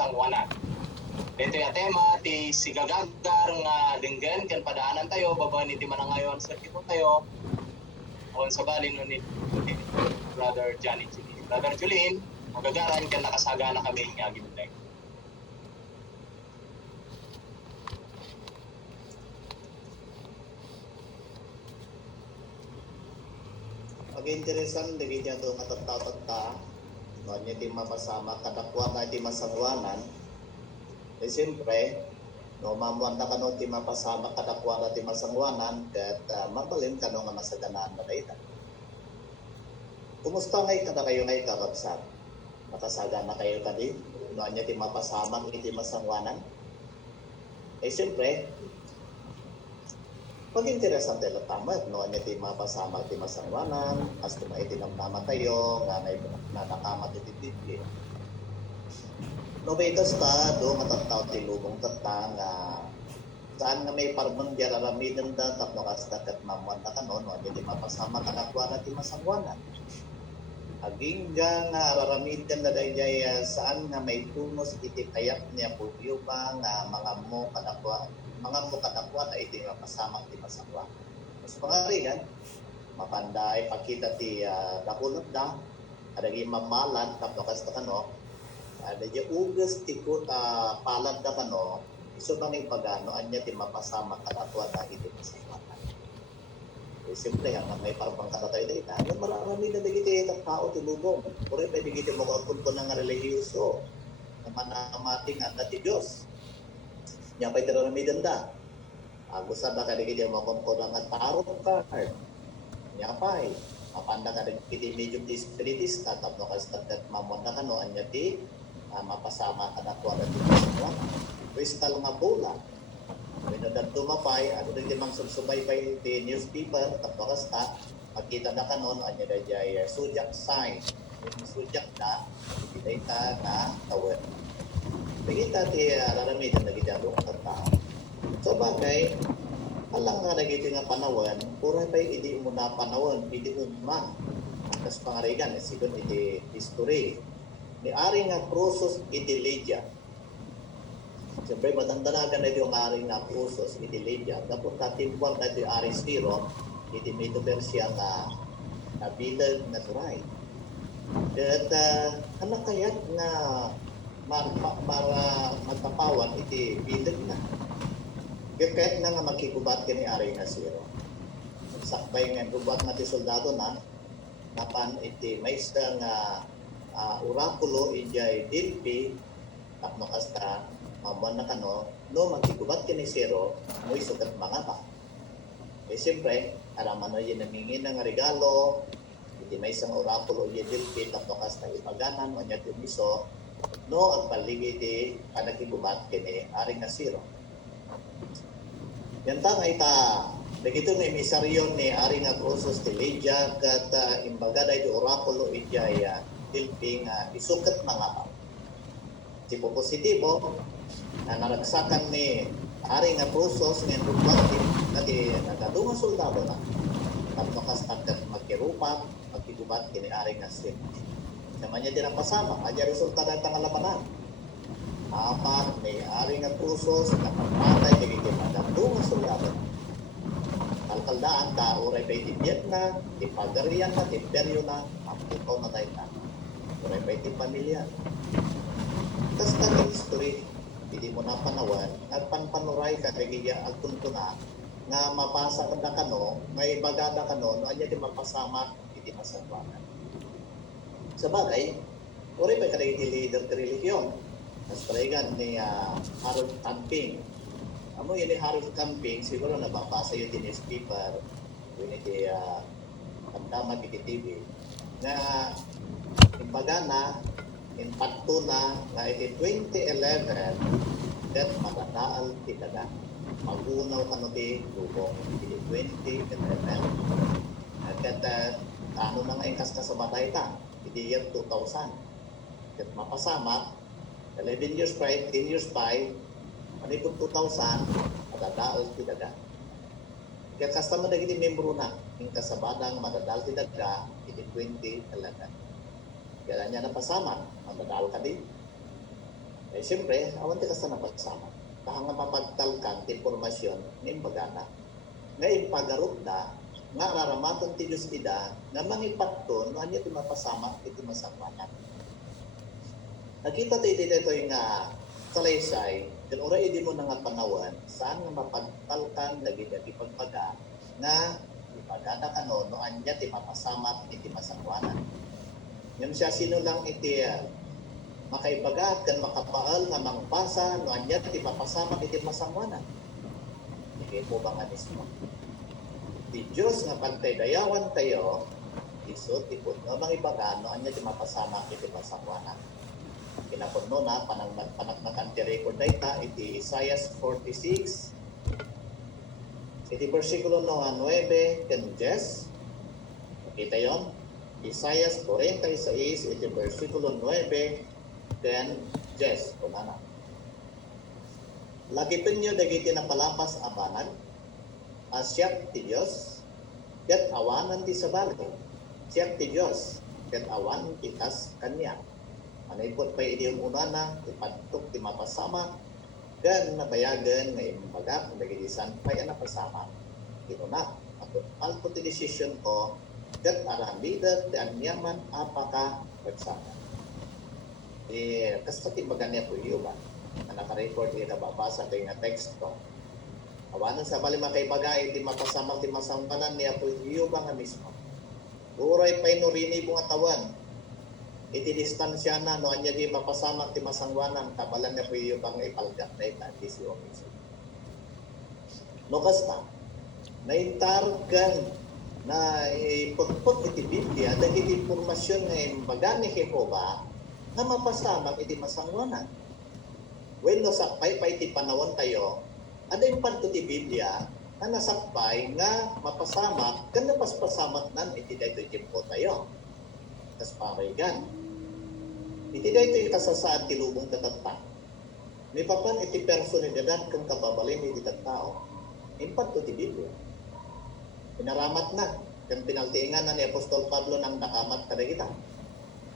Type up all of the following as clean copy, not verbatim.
masangwana. Dito yung tema, ti sigagagar nga dinggan, kan padaanan tayo, babahan iti manangayon sa kito tayo. Awan sa balin nun ni Brother Johnny Julin. Brother Julin, magagaran kan nakasaga na kami nga gimulay. Pag-interesan, dagit niya doon katatata, no, niya di mapasama, kadakwa na di masangwanan, siyempre, no, mamuan na ka no, di mapasama, kadakwa na di masangwanan, kat mabalin ka no nga masaganaan na dayta. Kumusta ngay kada kayo ngay kakabsat? Nakasaga na kayo kadi, no, niya di mapasama, hindi masangwanan. Siyempre, pag-interesan tayo tamat, no, niya di mapasama di masangwanan, as kumay di namnaman tayo, nga na nakamat itititi. No, betas ta, do matataw ti lubong tata, nga saan nga may parmang di araramidan da, tapno kastakat mamuan na ka, no, niya di mapasama kanakwa na di masangwanan. Aging nga araramidan na dahil saan nga may tunos iti kayak niya pudyo pa, nga mga mo kanakwa na iti mapasama ti masangwa. Mas pangarigan, mapanda ay pakita ti dakulot da, adagi mamalan, tapno kasta kano, adagi ugas ti palad da kano, iso nang pagano, anya ti mapasama kanakwa na iti masangwa. Siyempre, hanggang may parang katatay dahil, ano marami na digiti tao ti lubong. Puri pa digiti mo kapunto ng relihiyoso, naman na mating ang ti Diyos. Niya pa'y tararamidan da. Gusto na ka digiti mo kapunto ng tarot card. Niya pa'y, mapanda ka digiti medium ti spiritis, tatap no ka statat mamon na kano, anya ti mapasama ka na tuwa na ti Diyos. Crystal nga bola. Pinadan tumapay, ano rin dimang subsubaybay di newspaper, tapos ka, magkita na kanon, anya na dyan, sujak sign. Yung sujak na, kita ka na tawad. Pagkita ti raramitan na gitalo ka tao. So bagay, alang nga nagiti nga panawan, pura pa'y hindi mo na panawan, hindi mo man. Tapos pangarigan, sigon iti history. Ni ari nga Cruces iti Lydia. Siyempre, matandanagan na yung aring na Cruces, iti Lydia. Dapat natimpuan na yung aring Stiro, iti Medo Persia na bilag na turay. At anak kayat na para magpapawan, iti bilag na. Kahit na nga magkikubat ka ni aring na Stiro. Sakbay nga, gubat na ti soldado na, napan iti may isang orakulo, ijay Delphi, tapno kasta, mamuan na kano, no magkikubat ka ni Zero, mo isukat mga pa. Siyempre, araman na yun namingin ng regalo, hindi may isang orakulo, yung Delphi, tapno kasta ipaganan, o niya tumiso, no ang paligid di panagkikubat ka ni aring na Zero. Yan tanga ita, nagito na emisaryon ni aring na Cruces ti Lydia, kat imbaga na ito orakulo, ijay Delphi nga isukat mga pa. Tipo positibo, na naragsakan ni aring nga Cruces ngayon rupati na di nagadungang soldado na. Tapos kastakat magkirupat, magkikubat kini aring nga Stiro. Naman niya din ang pasama, kaya resulta ng tangalapanan. Apat, may aring nga Cruces na pagmatay, nagiging nagadungang soldado na. Kalkaldaan, uray pa itibiyat na, ipagarian na, imperyo na, mapukaw na tayo na. Uray pa itipamilya. Tapos na history, hindi mo na panawan, at panpanuray ka kaya agtunto na, nga mapasa ka na kano, may bagada kano, no anya di mapasama, hindi masagwanan. Sa bagay, uri pa ka leader ka religion. Mas palayan ni Harold Camping. Amo yun ni Harold Camping, siguro nababasa yun din newspaper, yun iti Kamdama TV, na imbaga na, impacto na iti 2011 that matataal titaga. Magunaw ka no ti lubong iti 2011. At ano na nga ingkas ka sa batay ta, iti year 2000. At mapasama, 11 years pa, 10 years pa, manitong 2000, matataal titaga. Kaya kasta mo na iti membro na, ingkas sa batang matataal titaga, iti 2011. Kaya niya napasama, ang dadal ka din. Eh, siyempre, awan ti kasta napagsama. Kahanga mapagtalkan ti informasyon ng bagana. Ngayon pagarot na, nga raramaton ti Diyos ida, nga mangipakton, nga niya ti mapasama, iti masakwanan. Nakita ti dito nga salaysay, kung ura hindi mo nga panawan, saan nga mapagtalkan, lagi-lagi pagpaga, nga ipagana ka no anya ti mapasama, iti masakwanan. Yung siya sino lang iti makaibagat kan makapaal nga mangbasa no anya ti mapasama iti masangwanan. Hindi po ba nga mismo? Di Diyos nga pantay dayawan tayo, iso ti po no mangibaga no anya ti mapasama iti masangwanan. Kinapuno na panagnakan ti record data iti Isaiah 46 iti versikulo 9 ken 10. Makita yon? Isaiah 46 iti versikulo 9 then Jess, kunana. Lagi penyo dagiti napalapas abanan, asyat ti Diyos, ket awanan ti sabali. Siyak ti Diyos, ket awan itas kanya. Manipot pa idiyong unana, ipadtok ti mapasama, gan nabayagan nga imagak, dagiti sanpay ang napasama. Kinuna, at alto ti decision ko, ket aramidat ti anyaman apaka pagsama. Kasi timbagan niya po yun ba? Na naka-record yung nababasa tayo nga text ko. Awanan sa bali makaibagay, di mapasama, di masampanan niya po yun ba nga mismo? Uray pa'y nurini mong atawan. Iti distansya na, no, anya di mapasama, di masangwanan, kabalan niya po yun ba nga ipalgat na ita, di siya mismo. No, kasta, naintargan na ipagpag iti Biblia, dahil informasyon nga yung baga ni Jehovah, na mapasama iti masangwanan. When no sakpay pa iti panawon tayo, ada yung panto ti Biblia na nasakpay nga mapasama kan napaspasamat nan iti dayto tiempo tayo. Kas pamaygan. Iti dayto yung kasasaad ti lubong tatatta. May papan iti personalidad kang kababalin iti tattao. In panto ti Biblia. Pinaramat na. Kang pinaltiingan na ni Apostol Pablo ng nakamat kada kita.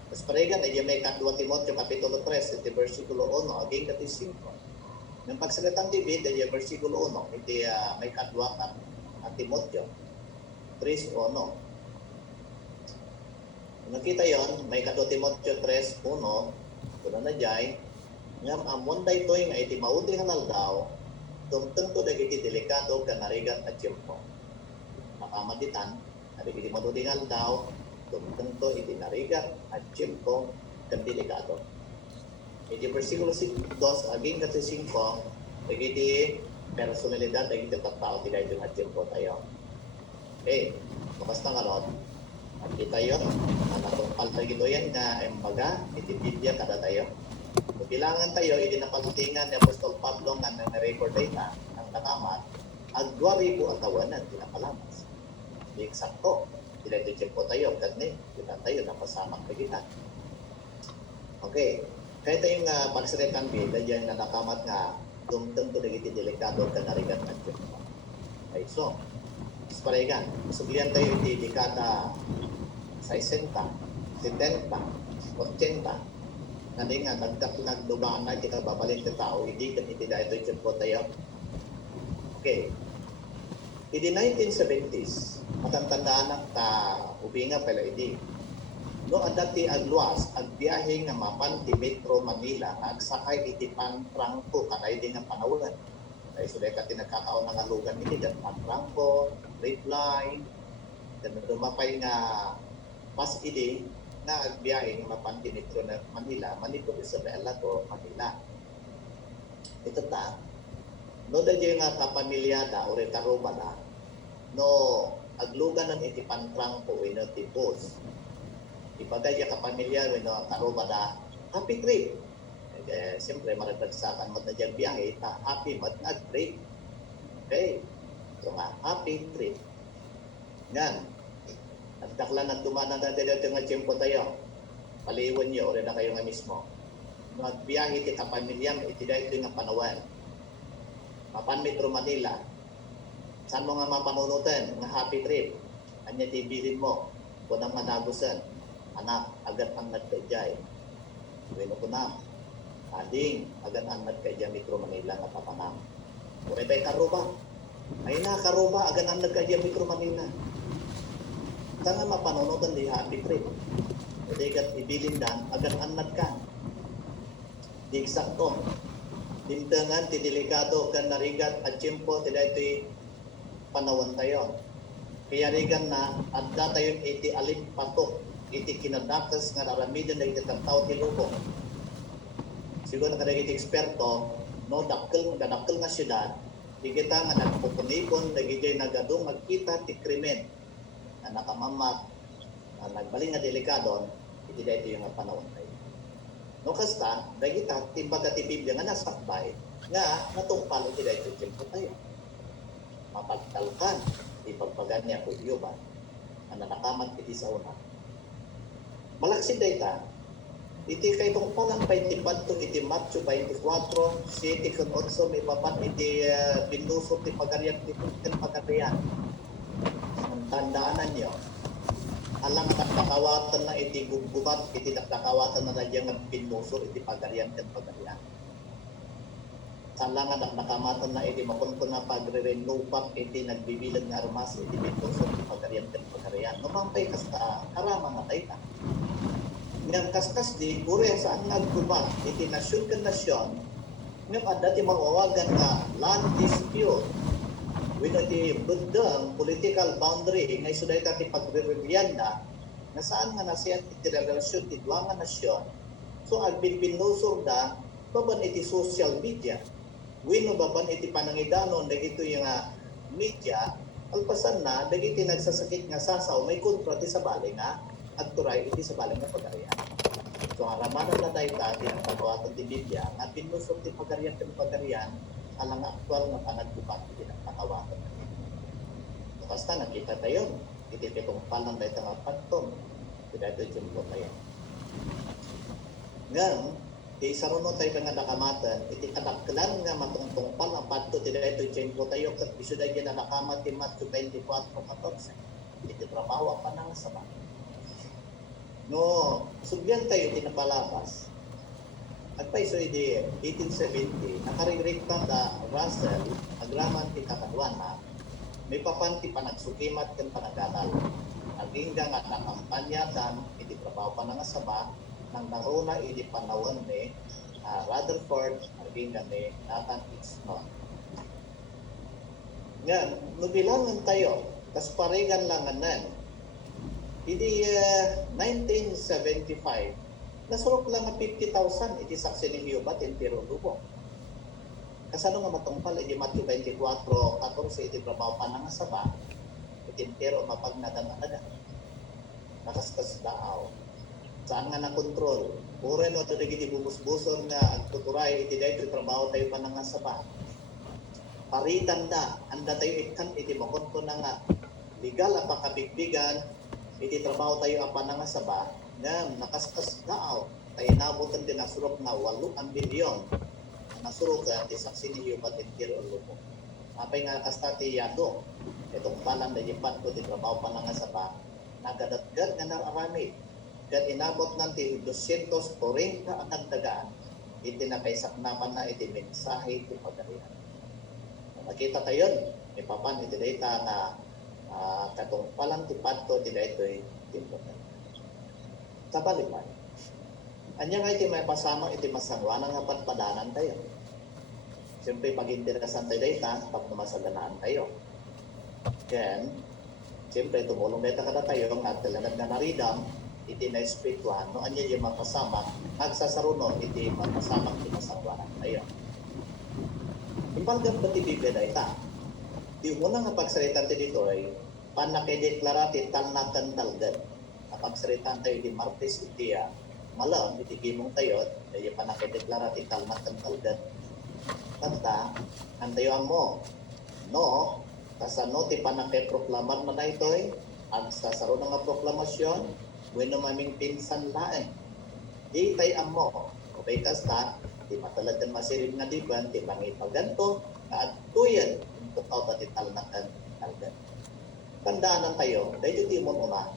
Tapos paregan, ay may 2 Timoteo Kapitulo 3, iti versikulo 1, aging kati 5. Nang pagsalitang David, ay versikulo 1, iti may 2 Timoteo 3, 1. Nakita yon, may 2 Timoteo 3, 1, kuna na jay, ngam amon da ito nga iti mauti hanal daw, tumteng to dagiti delikado kanarigat at tiyempo. Makamaditan, dagiti mauti hanal daw, tungtong iti narigat at tiyempo kan delikado. Iti versikulo 2, aging kasi 5, iti personalidad, iti tattao, ti dahil at tiyempo tayo. Okay, makasta nga ron, at kita yun, natungkal tayo ito yan na embaga, iti Biblia kada tayo. Kung kailangan tayo, iti napagtingan ni Apostol Pablo nga na-record data ng nakamat, agwari po atawanan, tinapalamas. Di eksakto. Tidak dicempo tayo, kasi kita tayo napasama ka kita. Okay. Kaya tayong pagsalitan bida dyan na nakamat nga tumteng to nagiti delikado ka narigat at yun. Okay, so, paregan, suglian tayo iti dekada 60, 70, 80, nandi nga nagdubaan na kita babalik sa tao, hindi kan iti dahil ito dicempo tayo. Okay. In the 1970s, matantandaan na ubinga pala hindi. No, adati agluwas, agbiyahe nga mapan ti Metro Manila, agsakay iti Panprangko, kanay din nga panawulan. Kaya suday ka tinagkakaon ng alugan iti, dan Panprangko, Red Line, dan dumapay nga pas iti, na agbiyahe nga mapan ti Metro Manila, Manito Isabela to Manila. Ito ta, no, dahil nga kapamilyada o retarubala, no, aglugan ng iti Panprangko, ino ti Bus. Ipagay ka pamilya, no, karubada, happy trip. Eh, siyempre, maragpagsakan mo na dyan biyahe, happy mat nag-trip. Okay? So nga, happy trip. Yan. At dakla na tumanan na dito nga tiyempo tayo. Paliwan nyo, rin na kayo nga mismo. Magbiyahe ti kapamilya, iti dahil nga panawan. Mapan Metro Manila. Saan mo nga mapanunutan? Nga happy trip. Anya tibilin mo. Kunang managusan. Anak, agad ang nagkajay. Wino ko na. Ading, agan anad kay dyan Metro Manila nga papanam. Kung ito'y karuba, ay na karuba, agan anad kay dyan Metro Manila. Tanga mapanonodan di happy trip. Hindi kat ibilin dan, agan anad ka. Di eksakto. Dindangan, ti delikado, kan narigat, at tiyempo, tila ito'y panawan tayo. Kaya rigan na, adda tayo iti alip patok, iti kinadakas nga naramidan na iti tao ti lubong. Siguro na kadagiti eksperto, no, dakkel nga syudad, di kita nga nagpupunipon, nagigay nagadong magkita ti krimen, na nakamamat, na nagbaling nga delikado, iti dahito yung panahon tayo. No kasta, dagita, timbaga ti Biblia nga nasakbay, nga natungpal iti dahito yung tiyempo tayo. Mapagtalkan, ipagpagan niya po yuban, na nakamat iti sa una. Malaksid dayta, iti kay itong palang 24 iti Matthew 24, si iti kun 8 may papan iti binusok ti pagarian ti pagarian. Ang tandaanan niyo, alang nakakawatan na iti gugubat, iti nakakawatan na nadyang binusok iti pagarian ti pagarian. Salangan nakamatan na iti makunto na pagre-renupak iti nagbibilag nga armas iti binusok ti pagarian ti pagarian. Numampay kasta karama nga tayo. Ngam kaskas di, ure saan nagkubat, iti nasyon kan nasyon, ngam adda ti mawawagan nga land dispute, with iti budang political boundary, ngay suday ta ti pagre-rebyanda, na saan nga nasiyan iti relasyon ti duwa nga nasyon, so agbinbinusog da, baban iti social media, wino baban iti panangidanon, dagito yung media, alpasan na, dagiti nagsasakit nga sasaw, may kontra ti sabali nga, at turay iti sa balang nga pagarian. So aramanan na tayo dati ng pagkawatan ti Biblia nga pinusok ti pagarian ti pagarian alang nga aktual nga panagbukat iti ng pagkawatan na ito. So basta nakita tayo, iti pitong palang dahil nga pagtong, iti dahil jumbo tayo. Ngayon, di saruno tayo nga nakamatan, iti kadaklan nga matungtong palang pagto, iti dahil jumbo tayo, kat iso dahil na nakamat ti Matthew 24:14, iti trabaho ang panangasama. No, subyan tayo tinapalabas. At pa iso iti 1870, nakaririkta da Russell, agraman ti kakadwana, may papanti panagsukimat kan panagatal. Agingga nga nakampanya dan iti trabaho pa nga saba, nang naruna iti panawon ni Rutherford, agingga ni Nathan Eastman. Nga, nubilangan tayo, tas paregan lang nan, iti 1975, nasurok lang nga 50,000 iti saksi ni Jehovah tentero lubong. Kasano nga matungpal iti Matthew 24:14 iti trabaho pa nga saba, iti tentero mapagnadan-nadan. Nakaskas daaw. Saan nga nakontrol? Puro no ito iti bubus-busor nga agtuturay iti dahil trabaho tayo pa nga saba. Paritan da, anda tayo ikan iti makonto na nga legal apakabigbigan, iti trabaho tayo apa nga saba, nga nakaskas daaw, tayo nabutan din nasurok na 8 bilyon. Nasurok ka, ti saksi ni Jehovah tentero lubong. Apay nga kastati yado, itong palang na jipat ko, ti trabaho pa nga saba, nagadatgad nga nararami. Kat inabot nanti 240 ang nagdagaan, iti nakaisaknapan na iti mensahe iti pagarian. Nakita tayo, ipapan iti data nga katong palang tipadto di dahito important. Sa balipan, anya nga iti may pasama iti masangwanan nga patpadanan tayo. Siyempre, pag-interesan tayo data, pag masaganaan tayo. Then, siyempre, tumulong data kada tayo, at talagang nga naridam, iti na espirituan, no anya yung mapasama, nagsasaruno, iti mapasama iti masangwanan tayo. Impalgan ba ti Biblia data? Di muna nga pagsalitan tayo dito ay panakideklara ti talnatan talgad. Pagsalitan tayo di Martes iti malam, iti gimong tayo, ay panakideklara ti talnatan talgad. Kanta, antayo mo, no, kasano ti panakiproklamar na na ito ay, ang sasaro nga proklamasyon, bueno maming pinsan laeng. Di tayo mo, o kay kasta, di matalagan masirib na diban, di mangipaganto, at tuyan, tutaw ta ti talnatan talgad. Tandaanan tayo, dahil iti mo una,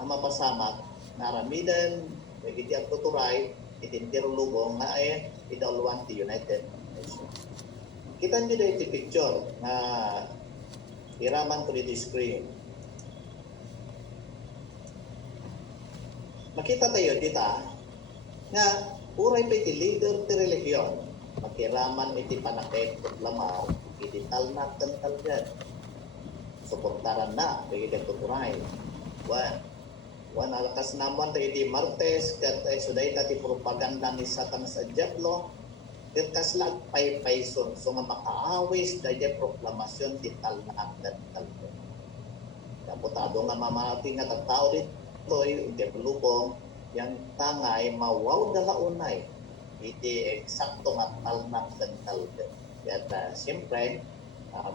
ang mapasamat, naramidan, iti ang tuturay, iti lubong, na ay, idalwan ti United Nations. Kita nyo dahil ti picture na iraman ko dito screen. Makita tayo dito nga uray pa iti leader ti religion. Makiraman iti panakit at lamaw, iti talnak dan talgad. Suportaran na, bigyan tuturay. Wan alakas naman tayo iti Martes, kat ay suday ti propaganda ni Satan sa Diablo, kat kaslag pay-payson, so nga makaawis dahil proklamasyon ti talnak dan talgad. Kaputado nga mamati nga tagtao dito, iti lubong, yang tangay mawaw dalaunay, iti eksakto nga talnak dan talgad. At siyempre,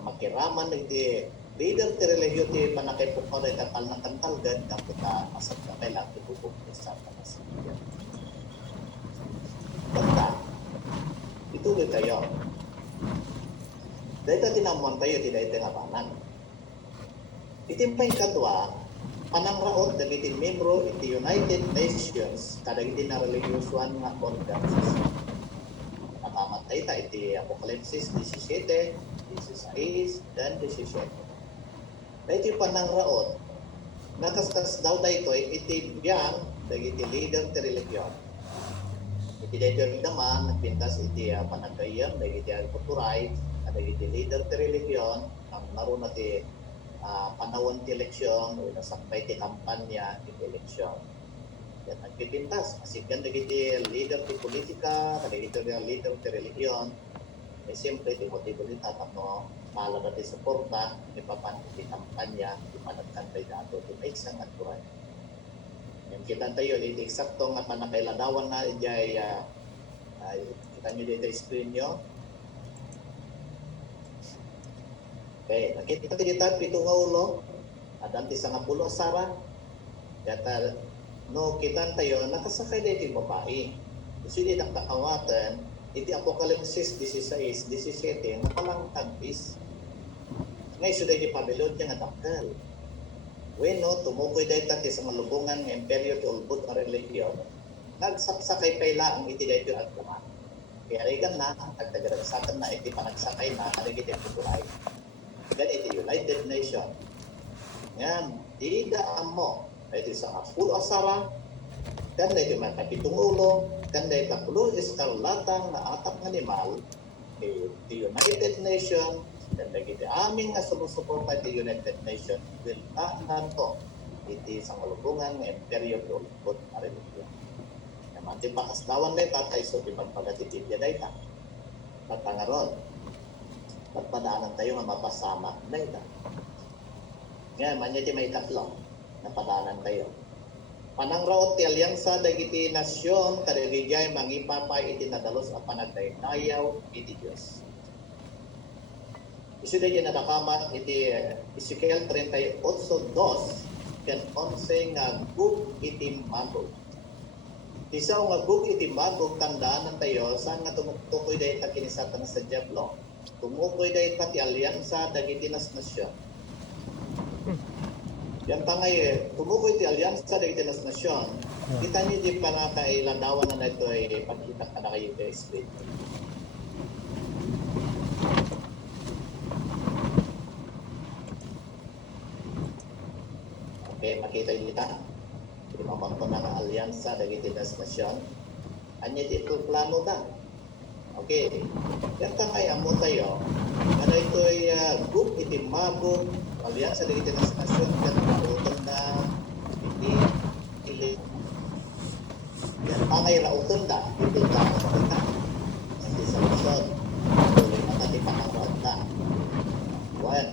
makiraman iti leader ti religiyo ti panakay po ko rin katal ng kantalgan kapag masag na kailang itubog ni Satan na siya. Basta, ituloy tayo. Dahil tayo tinamuan tayo, tidak ito nga panan. Iti may katwa, panangraot na iti membro iti United Nations kada iti na religyosuan nga organisasyon. Nakamatay tayo iti Apokalipsis 17, 16, dan 17. Dahil iti panangraot, nakaskas daw dahito iti biyang dahil iti leader ti religion. Iti dahito naman, nagpintas iti panagayam dahil iti agputuray, dahil iti leader ti religion, ang naroon na ti panahon ti eleksyon, o nasakpay ti kampanya ti eleksyon. Yan nagpipintas, asigan dahil iti leader ti politika, dahil iti leader ti religion, eh siyempre ti motibo ni tatamo, malaga ti suporta, ipapan ti kampanya, ipanagkantay dato, ti may isang aturay. Yan kita tayo, iti eksakto nga panakailadawan na, ijay, kita nyo dito screen nyo. Okay, nakita kita pito nga ulo, adan ti sa nga pulo sara, kaya no kita tayo, nakasakay dito yung babae. Gusto dito ang kakawatan, iti Apokalipsis 16, 17, napalang tagpis. Ngayon sudah di Babylon niya nga dakal. Bueno, tumukoy dahil ti sa malubungan ng imperyo ti ulbot na religion. Nagsakay pala ang iti dahil yung aglaman. Kaya rigan na, nagtagaragsakan na iti panagsakay na, karigit yung tuturay. Yan iti United Nations. Yan, idaan mo. Iti sa kapulo asara, kan iti matapitong ulo, kan iti kapulo eskarlatang na atap ng animal, iti United Nations, dan iti aming nga sumusuporta iti United Nations, will taan to iti sa malubungan ng imperyo ti ulbot na religion. Naman ti pakasdawan na ita, kay so ti pagpagatitibya na ita. Tatangaron. Pagpadaanan tayo nga mapasama na ito. Ngayon, manya ti may tatlo na padaanan tayo. Panangraot ti alyansa dagiti nasyon kadagijay mangipapay iti nadalos a panagdaydayaw iti Dios. Isu dayjay nadakamat iti Ezekiel 38:2 ken 11 nga gug iti magog. Isaw nga gug iti magog tandaan tayo saan nga tumutukoy dahi ta kini Satan sa Diablo. Tumukoy dahi ta ti alyansa dagiti nasyon. Yan tangay, tumukoy ti alyansa dagiti nasyon. Kita niyo di panakailandawan na ito ay pagkita ka na kayo ito explain. Okay, makita niyo kita. Lumabang ko na nga alyansa dagiti nasyon. Anya di ito plano na. Okay, yan tangay amo tayo. Ano ito ay group iti magog, alyansa dagiti nasyon, yan rauton na iti ili. Yan tangay rauton na, iti kakot na. Iti sa lusod, tuloy na dati panangrawat na. Well,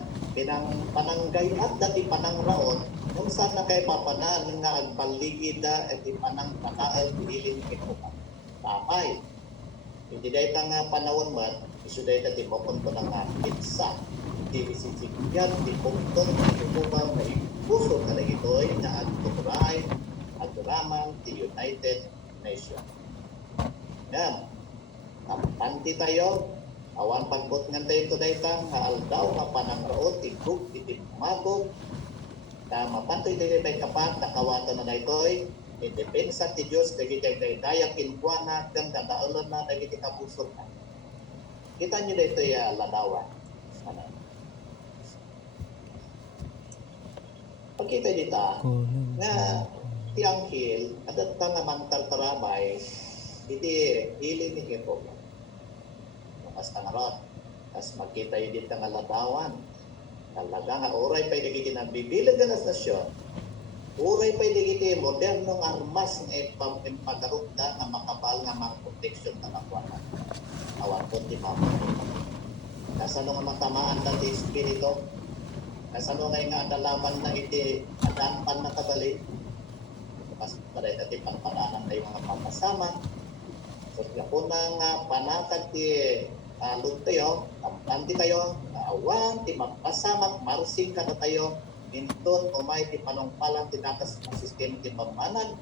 pananggayat dati panangraot, kung saan na kayo papanaan nga agpaligid na iti panang pakaal pilin ito. Tapay. Hindi dahil nga panahon man, iso dahil na timokon ko na nga kitsa. Hindi isisigyan, di pungton, di kumang may puso ka na ito'y na agtuturay, agturaman, di United Nations. Yan. Kampanti tayo, awan pagbot nga tayo ito dahil nga aldaw nga panangraot, igug, itimagog, mapantoy tayo may kapat, nakawatan na ito'y Depensa ti Diyos, dagiti dayak kinkuana, kan dadaulan na, dagiti kabusog na. Kita nyo dito yung ladawan. Ano? Pagkita dito, nga ti anghel, adat ka nga mantartarabay, iti hili ni Hipog. Mas tangarot. Tapos magkita yun dito nga ladawan. Talaga nga, oray pa'y nagiging bibilag na stasyon. Uray pa'y digiti modernong armas ng pagkarot na nga makapal nga mga protection na nakuha. Awan ko di mamamit. Kasano nga matamaan na di espiritu? Kasano nga adalaman na iti adampan na kabali? Kasi para iti pangpanganan na yung mga papasama. So, kung nga panatag ti luntayo, tampanti tayo, awan, ti magpasamak, marsing ka na tayo, minton umay ti panungpalang tinakas ng sistema ti pamanan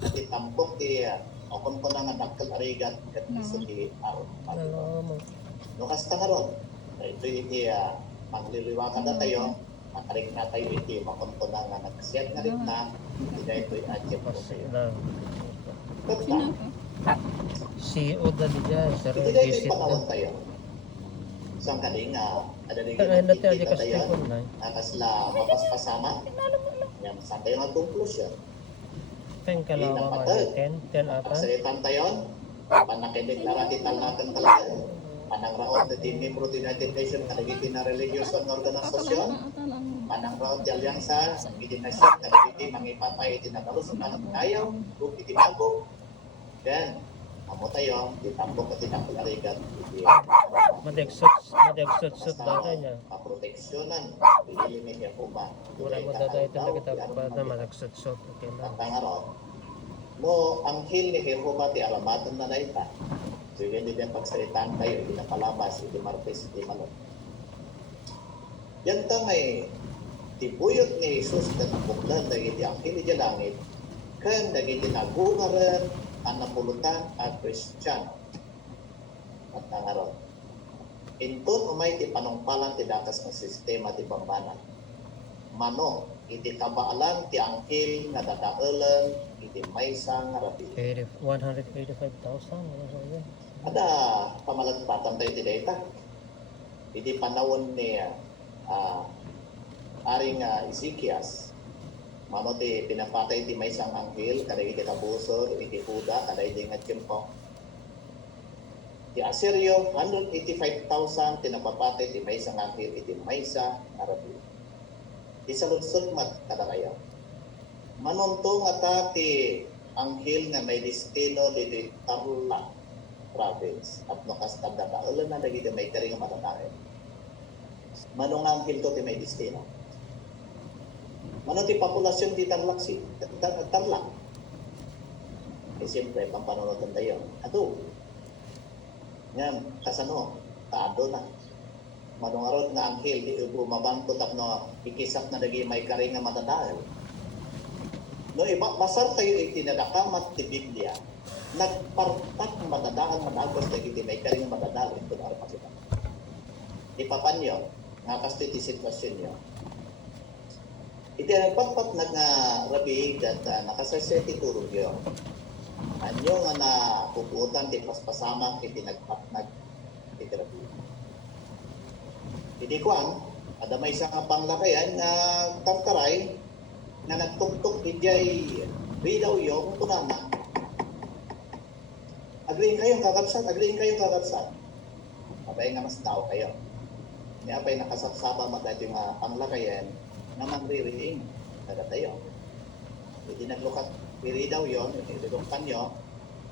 at ti tampok ti okon ko na nga dakkel arigat kat iso ti aron no kasta nga ron ito iti magliliwakan na tayo makarik na tayo iti makon ko na nga nagkasyat nga rin na iti ito i-adject ko tayo kata Si Oda diyan, sir. iti ito Visit ipakawon na. tayo isang kaling ada rin Kaya natin kita aja kasi tayo ko na. nakasla mapaspasama yan saan tayo nga conclusion Pen kalawa nga 10 ata. Pagsalitan tayo, panakideklarati talakan talaga. Panang raot na membro ng United Nations kanagiti na religious organisasyon. Panang raot di alyansa, kanagiti na siya, kanagiti mangipapay itinagalo sa panang kayaw, kung itinago. Then, amo tayo, ditambok at tinapularigan. Madegsot data niya. Kaproteksyonan, pinili niya po ba? Wala mo data ito na kita pa na madegsot. Okay na. Pagkangarot, mo ang hil ni Jehovah ti alamatan na naita. So yun din yung pagsalitaan tayo, hindi na palabas, hindi martes, hindi manok. Yan may tibuyot ni Jesus na napuklan na hindi ang hil ni langit, kan naging nagungaran ang napulutan at Christian. Pagkangarot. Intun umay ti panungpalan ti dakas ng sistema ti pambanan. Mano, iti kabaalan ti anghel nga dadaulan iti maysa nga rabi. 185,000 ano sa yun? Ada pamalagpatan tayo ti data. Iti panawon ni aring Ezekias. Mano ti pinapatay ti maysang anghel kada iti kabusor iti Huda kada iti nga tiyempo. Ti Assyrio 185,000 tinapapatay ti maysang anghel iti maysa nga rabi. Isaludsod mat kada kayo. Manontong ata ti anghel nga may destino dito Tarlac province at nakastag na kaulan na naging may kari nga matatahin. Manong anghel to ti may destino. Mano ti populasyon ti Tarlac Tarlac. Eh siyempre, pampanonotan tayo. Ato. Ngayon, kasano? Kaado na. Manungarot nga anghel, di bumabanto tapno ikisap na naging may kari nga matatahin. No, basar tayo itinadakamat ti Biblia, nagpartak matadahan managos na iti may karing matadahan ito na arpa kita. Ipapan nyo, nga kasto iti sitwasyon nyo. Iti nagpagpat na nga rabi at nakasasya ti turog yun. Anyo nga na puputan ti paspasamang iti nagpatnag iti rabi. Iti kuan, ada may isang panglakayan nga tartaray na nagtuktok ijay ridaw yung kunana. Agriin kayong kakabsat. Abay nga mas tao kayo. Niya pa'y nakasapsapa matay yung panglakayan na manririing. Kada tayo. Hindi naglukat ridaw yun, nilulukan nyo,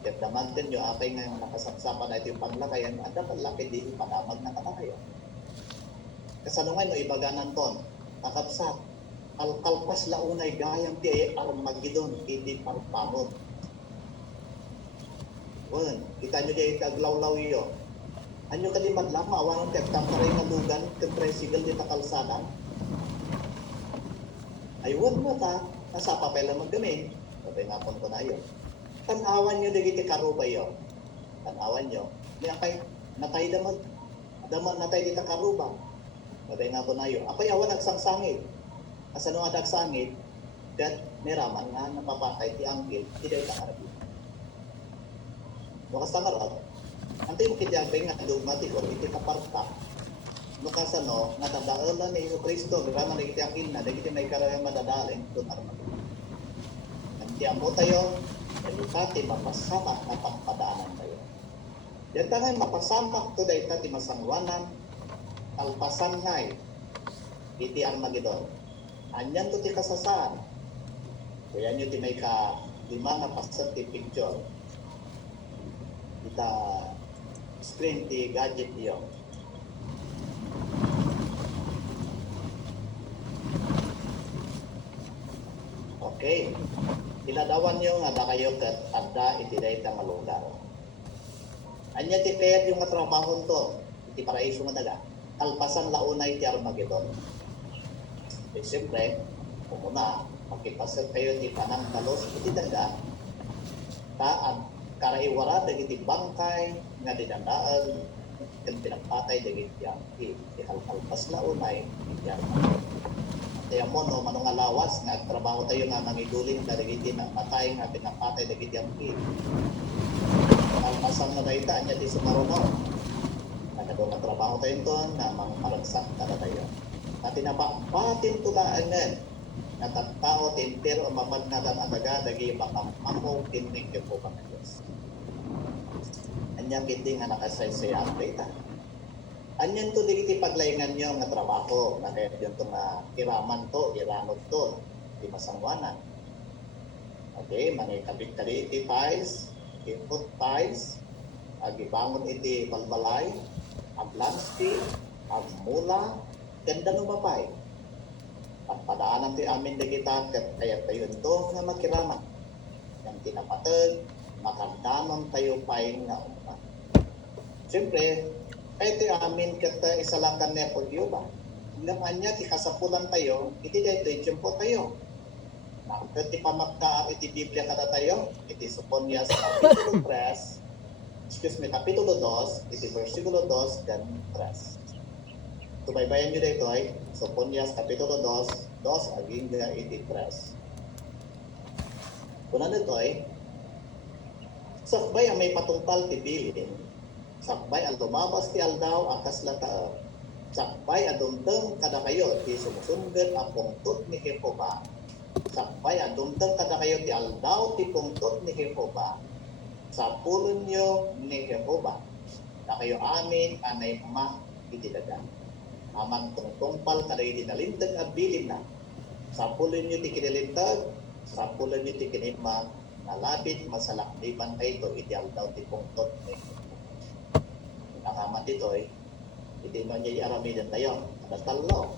yagdamantin nyo, apay nga nakasapsapa na ito yung panglakayan, ada palaki di ipanamag na katakayo. Kasanungan no, ibaganan ton, kakabsat, kalpas launay gayang ti Armageddon hindi parpamon. Wan, kita nyo di taglawlaw iyo. Anyo ka di madlama, awan ang tagtamaray nga lugan, kagtresigal di takalsadan. Aywan mo ta, nasa papel na maggamin. Sabi nga po na yun. Tanawan nyo di ti karuba yun. Tanawan nyo. May akay, natay damag. Natay di ta karuba. Sabi nga po na yun. Apay awan nagsangsangit. Asano nga dagsangit, kat neraman nga napapakay ti anggil, tidak ka arabi. No kasangarot, antay mo kiti anggil nga dugmati ko, iti kapartak, no kasano, nga tadaalan ni Iso Kristo, garaman na kiti anggil na, dagiti may karawang madadaling, doon araman. Nanti mo tayo, edukati mapasama na pagpadaanan tayo. Yan tangan mapasamak to dahil ti masangwanan, kalpasan ngay, iti Armageddon. Anyan to ti kasasaan. Kaya nyo ti may ka lima nga pasat ti picture. Ita screen ti gadget niyo. Okay. Iladawan nyo nga da kayo kat adda iti dahi ta nga lugar. Anya ti payat yung nga trabaho to, iti paraiso nga daga. Kalpasan launay ti Armageddon. E siyempre, kumuna, magkipasat kayo ti panang talos iti daga, taan, karaiwara dagiti bangkay, nga dinandaan, kan pinagpatay dagiti angki, ti kalpas launay, iti Armageddon. Kaya mo, no, manong alawas, nga trabaho tayo nga mangidulin, dagiti na matay, nga pinagpatay dagiti angki. Kalpasan na dahi taan niya ti sumaruno. Nagkado na trabaho tayo ito na maragsak kada tayo. At tinapakpatin tulaan na tattao tintero mamadnadan ataga dagi makamamo kining po pa na Diyos. Anyang kiti nga nakasaysay ang data. Anyan to digiti paglaingan nyo nga trabaho na kaya yun to nga iraman to, iranod to, di masangwanan. Okay, manikabit kali iti tiles, input tiles, agibangon iti balbalay, ang landscape, ang mula, ganda no mapay. At padaanan ti amin na kita, kaya tayo ito nga magkiraman. Yang tinapatag, makandanon tayo pa'y nga umpa. Siyempre, kaya ti amin kata isalangan na po diyo ba? Hanggang anya, ti kasapulan tayo, iti dahito itiyempo tayo. Nakita ti pamakta iti Biblia kada tayo, iti Soponias Kapitulo 3, Kapitulo 2, iti versikulo 2, dan 3. Subaybayan nyo dito ay Soponias Kapitulo 2, aging nga iti 3. Kuna nito ay, sakbay ang may patungpal ti bilin, sakbay ang lumabas ti aldaw akas lataar, sakbay ang dumdeng kada kayo ti sumusunggad ang pungtot ni Jehova, sakbay ang dumdeng kada kayo ti aldaw ti pungtot ni Jehova, sa pulon nyo ni Jehova, na kayo amin anay ma itidagan. Amang tungtungpal kada iti nalintag at bilin na, sa pulon nyo ti kinilintag, sa pulon nyo ti kinima, nalapit masalakdipan kayo ito, iti aldaw ti pungtot ni Jehova. Nakamat ito eh, iti mo niya iaramidan tayo, natallo.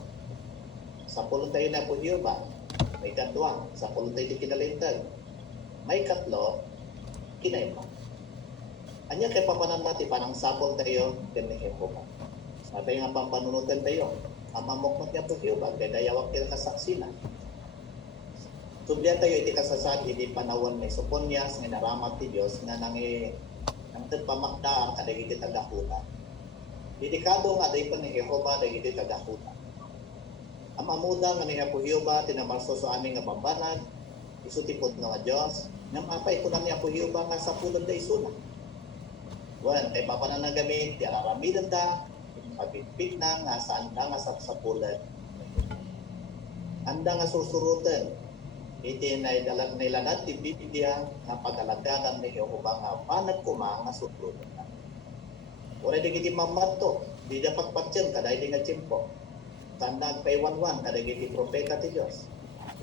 Sa pulon tayo na po Jehova, may katwa, sa pulon tayo ti kinalintag, may katlo, kinayma. Anya kay papanan mati panang sapol tayo ken ni Jehova. Sabi nga pampanunutan tayo. Amamokmot niya po Jehova kay dayawak kay kasaksina. Sublian tayo iti kasasad iti panawon ni Soponias nga naramat ti Dios nga nangi nang pamakda kadagiti tagahuta. Dedikado nga day pa ni Jehova dagiti tagahuta. Amamuda nga ni Jehova tinamarso sa aming nga bambanag isutipod nga Dios ngam apay ko na niya po Jehova nga sa pulon da isuna. Wan, kay papanan na gamit, ti araramidan da, pagpipik na nga saan da nga sa pulan. Anda nga susurutan, iti nailanat ti Biblia nga pagalagagan ni Jehova nga panag kuma nga susurutan na. Wala di mamadto, di dapat patyan, kaday di nga tiyempo. Tandang paywanwan, kaday di propeta ti Diyos.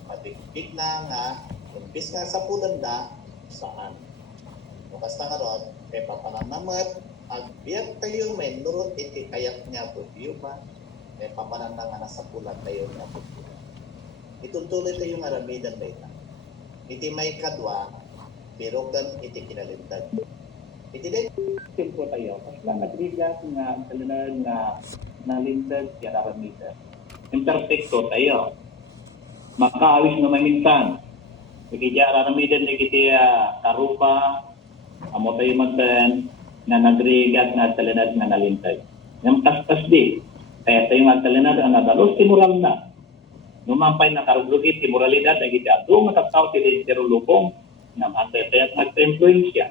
Pagpipik na nga, imbis nga sa pulan da, saan? Bukas na nga ron, kay papananamat, agbiyak tayo may nurot iti kayak niya po ba? Kay papanana nga nasa pulan tayo niya po. Itutuloy tayo yung aramidan na ito. Iti may kadwa, pero kan iti kinalintag. Iti din. Simpo tayo, lang nagrigas nga kalinag na nalintag yan aramidan. Imperfecto tayo. Makaawis na maminsan. Ikidya aramidan na kiti karupa, amo tayo magdan na nagrigat na talinad na nalintag. Yung tastas di, kaya tayo magtalinad ang nadalos ti moral na. Numampay na karugugit, imoralidad, ay kita doon matatao ti lubong na matayat nagta-influensya.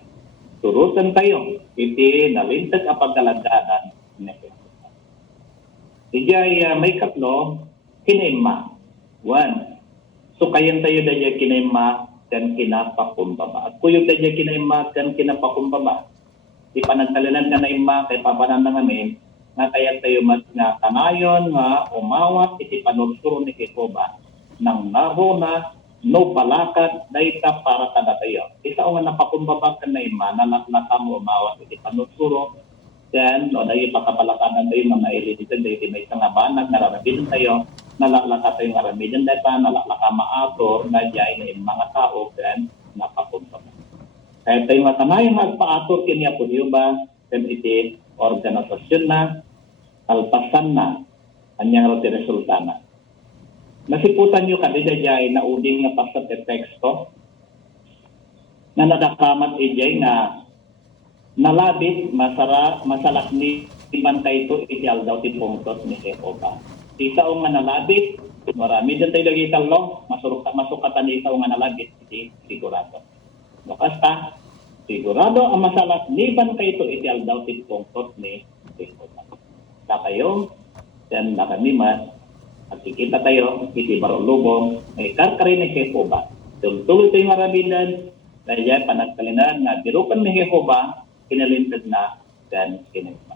Turutan tayo, iti nalintag ang pagkalandanan. Ijay may katlo, kinema. One, so kayan tayo daya kinema dan kinapakumbaba. At kuyog daya kinema dan kinapakumbaba. Di panagtalinan ka na ima, kay papanan na ngamin, nga kaya tayo mas nga kanayon, nga umawat, iti panursuro ni Jehovah, nang narona, no palakat, daita para kada tayo. Isa o nga napakumbaba ka na ima, nalaklaka mo umawat, iti panursuro, then, o dahil pakapalakanan tayo, mga ililitan, dahil may isang abanag, nararabinan tayo, nalaklaka tayo ng aramidan, dahil pa nalaklaka maator, na diyay na yung mga tao, then napakumbaba. Kaya tayo nga kanayang magpaator kiniya po niyo ba, then iti organisasyon na, kalpasan na, kanyang roti resulta na. Nasiputan nyo kanina diyay na uding nga pasat e teksto, na nadakamat ijay nga nalabit, masalak ni man kayo iti aldaw ti pungtot ni Jehovah. Isa o nga nalabit, marami din tayo lagi talo, masukatan ni isa o nga nalabit, iti sigurado. Basta, sigurado ang masalas niban kayo iti aldaw ti pungtot ni Jehovah. Kayo, then nakamimas, at kikita tayo, iti barulubong, may karkari ni Jehovah. Tuloy tayo marabidan, dahil panagkalinan na dirukan ni Jehovah, kinalintad na, dan kinalintad.